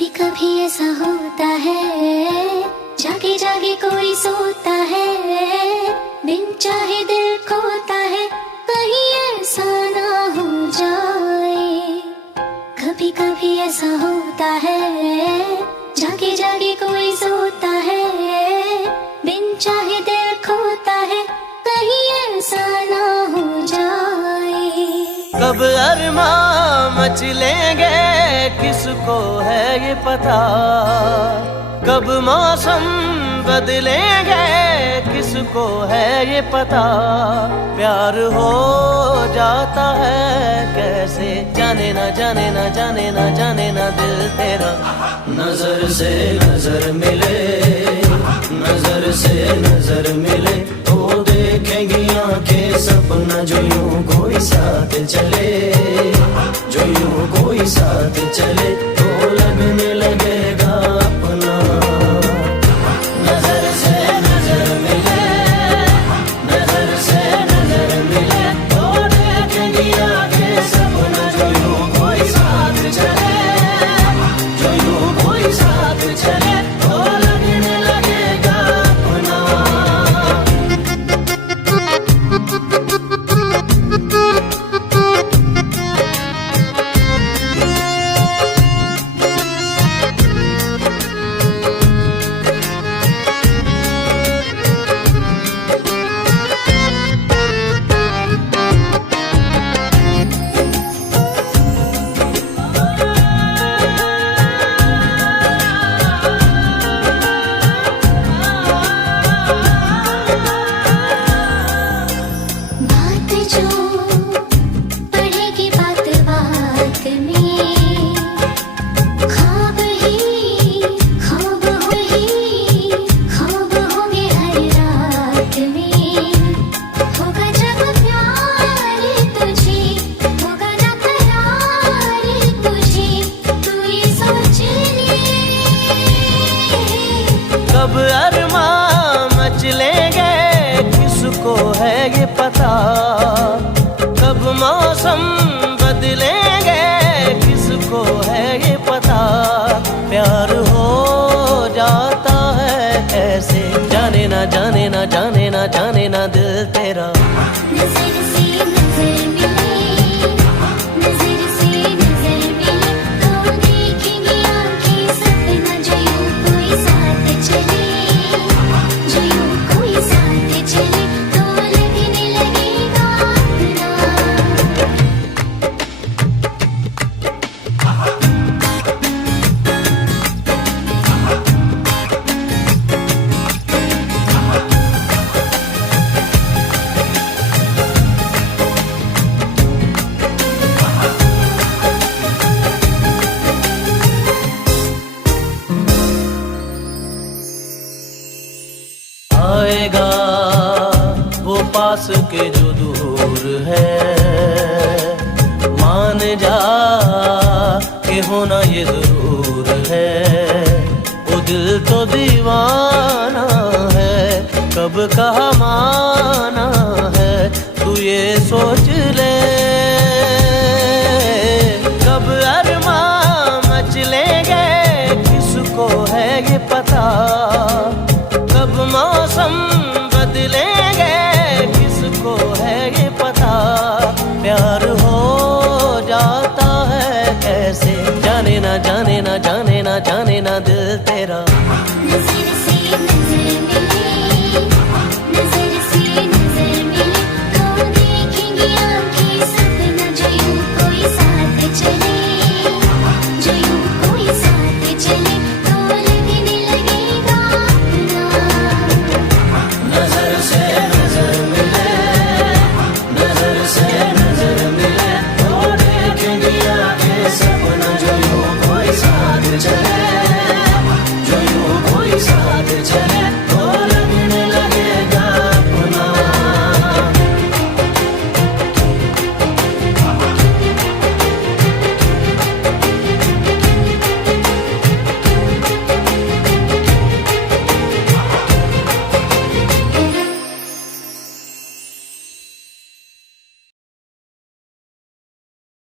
कभी कभी ऐसा होता है, जागे जागे कोई सोता है, बिन चाहे दिल खोता है, कहीं ऐसा ना हो जाए। कभी कभी ऐसा होता है, जागे जागे कोई सोता है, बिन चाहे दिल खोता है, कहीं ऐसा ना हो जाए। कब अरमां मचलेंगे किसको है ये पता, कब मौसम बदलेंगे किसको है ये पता। प्यार हो जाता है कैसे, जाने ना जाने ना जाने ना जाने ना दिल तेरा। नजर से नजर मिले, नजर से नजर मिले, तो देखेंगी आंखें सपना जो यूं कोई साथ चले, जो यूं कोई साथ चले, तो लगने लगेगा अपना। नजर से नजर मिले, नजर से नजर मिले, तो देखेंगी आंखें सपना जो यूं कोई साथ चले, जो यूं कोई साथ चले, तो लगने लगेगा अपना। बात जो पड़ेगी बात बात में, ख्वाब ही ख्वाब ख्वाब होंगे हर रात में। होगा जब प्यार तुझे, होगा ना करार तुझे, तू ये सोच ले। कब अरमां मचलेंगे किसको है ये पता, कब मौसम बदलेंगे किसको है ये पता। प्यार हो जाता है कैसे, जाने ना जाने ना जाने ना जाने ना दिल तेरा। नजर से नजर मिले, नजर से नजर मिले, तो देखेंगे आंखें सपना जो यूं कोई साथ चले, जो यूं कोई साथ चले, तो लगने लगेगा अपना। आएगा वो पास के जो दूर है, मान जा कि होना ये जरूर है। वो दिल तो दीवाना है, कब कहा माना